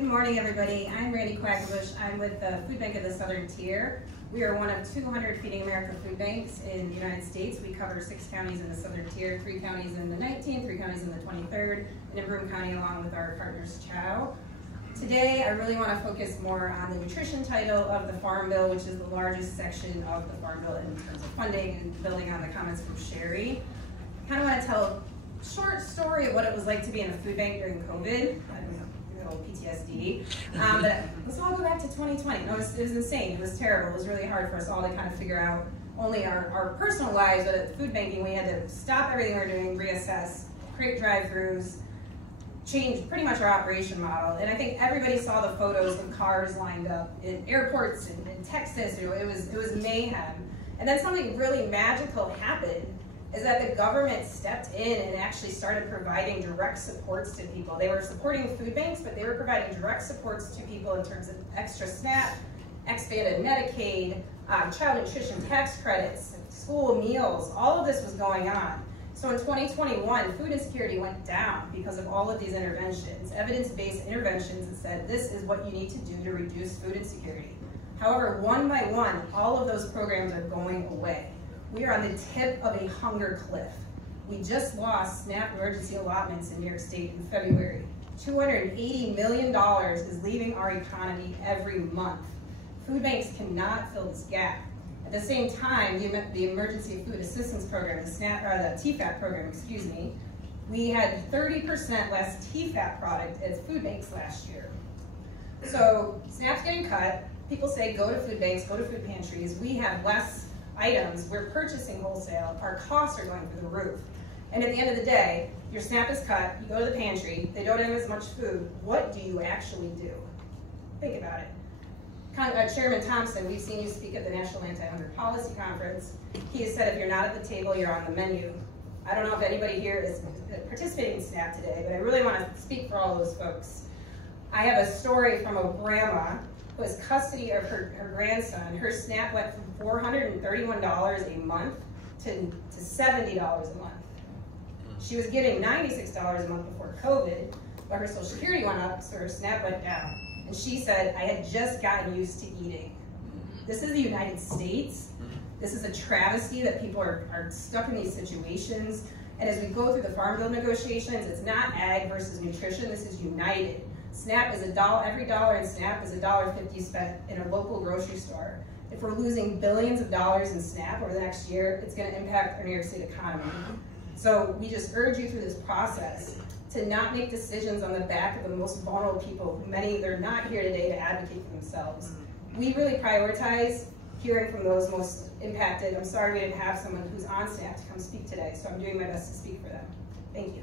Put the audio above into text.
Good morning, everybody. I'm Randi Quackenbush. I'm with the Food Bank of the Southern Tier. We are one of 200 Feeding America food banks in the United States. We cover 6 counties in the Southern Tier, 3 counties in the 19th, 3 counties in the 23rd, and in Broome County along with our partners, Chow. Today, I really want to focus more on the nutrition title of the Farm Bill, which is the largest section of the Farm Bill in terms of funding, and building on the comments from Sherry. I kind of want to tell a short story of what it was like to be in a food bank during COVID. I don't know, PTSD. But let's all go back to 2020. No, it was insane. It was terrible. It was really hard for us all to kind of figure out only our personal lives, but at food banking, we had to stop everything we were doing, reassess, create drive-thrus, change pretty much our operation model. And I think everybody saw the photos of cars lined up in airports and in Texas. It was mayhem. And then something really magical happened, is that the government stepped in and actually started providing direct supports to people. They were supporting food banks, but they were providing direct supports to people in terms of extra SNAP, expanded Medicaid, child nutrition tax credits, school meals. All of this was going on. So in 2021, food insecurity went down because of all of these interventions, evidence-based interventions that said this is what you need to do to reduce food insecurity. However, one by one, all of those programs are going away. We are on the tip of a hunger cliff. We just lost SNAP emergency allotments in New York State in February. $280 million is leaving our economy every month. Food banks cannot fill this gap. At the same time, the Emergency Food Assistance Program, the TFAP program, excuse me, we had 30% less TFAP product as food banks last year. So SNAP's getting cut. People say go to food banks, go to food pantries. We have less items, we're purchasing wholesale, our costs are going through the roof. And at the end of the day, your SNAP is cut, you go to the pantry, they don't have as much food. What do you actually do? Think about it. Chairman Thompson, we've seen you speak at the National Anti-Hunger Policy Conference. He has said if you're not at the table, you're on the menu. I don't know if anybody here is participating in SNAP today, but I really want to speak for all those folks. I have a story from a grandma who has custody of her grandson. Her SNAP went from $431 a month to $70 a month. She was getting $96 a month before COVID, but her Social Security went up, so her SNAP went down. And she said, I had just gotten used to eating. This is the United States. This is a travesty that people are stuck in these situations. And as we go through the Farm Bill negotiations, it's not ag versus nutrition, this is united. SNAP is every dollar in SNAP is $1.50 spent in a local grocery store. If we're losing billions of dollars in SNAP over the next year, it's going to impact our New York State economy. So we just urge you through this process to not make decisions on the back of the most vulnerable people. They're not here today to advocate for themselves. We really prioritize hearing from those most impacted. I'm sorry we didn't have someone who's on SNAP to come speak today, so I'm doing my best to speak for them. Thank you.